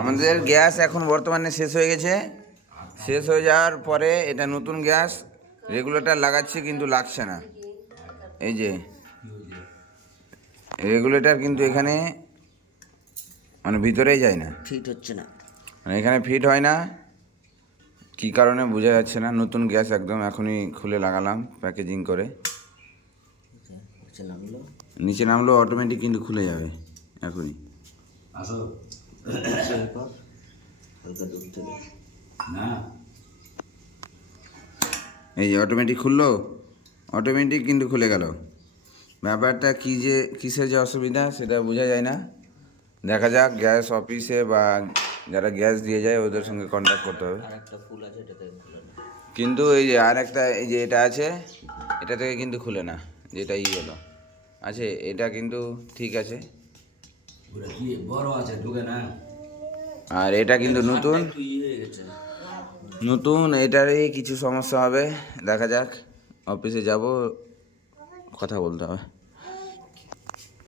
আমাদের গ্যাস এখন বর্তমানে শেষ হয়ে গেছে। শেষ হয়ে যাওয়ার পরে এটা নতুন গ্যাস রেগুলেটর লাগাচ্ছি, কিন্তু লাগছে না। এই যে রেগুলেটর কিন্তু এখানে মানে ভিতরেই যায় না, ফিট হচ্ছে না, মানে এখানে ফিট হয় না। কী কারণে বোঝা যাচ্ছে না। নতুন গ্যাস একদম এখনই খুলে লাগালাম প্যাকেজিং করে। নিচে নামলো অটোমেটিক কিন্তু খুলে যাবে এখনই। এই যে অটোমেটিক খুললো, অটোমেটিক কিন্তু খুলে গেল। ব্যাপারটা কী যে কিসের যে অসুবিধা সেটা বোঝা যায় না। দেখা যাক, গ্যাস অফিসে বা যারা গ্যাস দিয়ে যায় ওদের সঙ্গে কন্ট্যাক্ট করতে হবে। কিন্তু এই যে আর একটা, এই যে এটা আছে, এটা থেকে কিন্তু খুলে না, যেটা হলো আছে, এটা কিন্তু ঠিক আছে। আর এটা কিন্তু নতুন নতুন, এটারই কিছু সমস্যা হবে। দেখা যাক, অফিসে যাব, কথা বলতে হবে।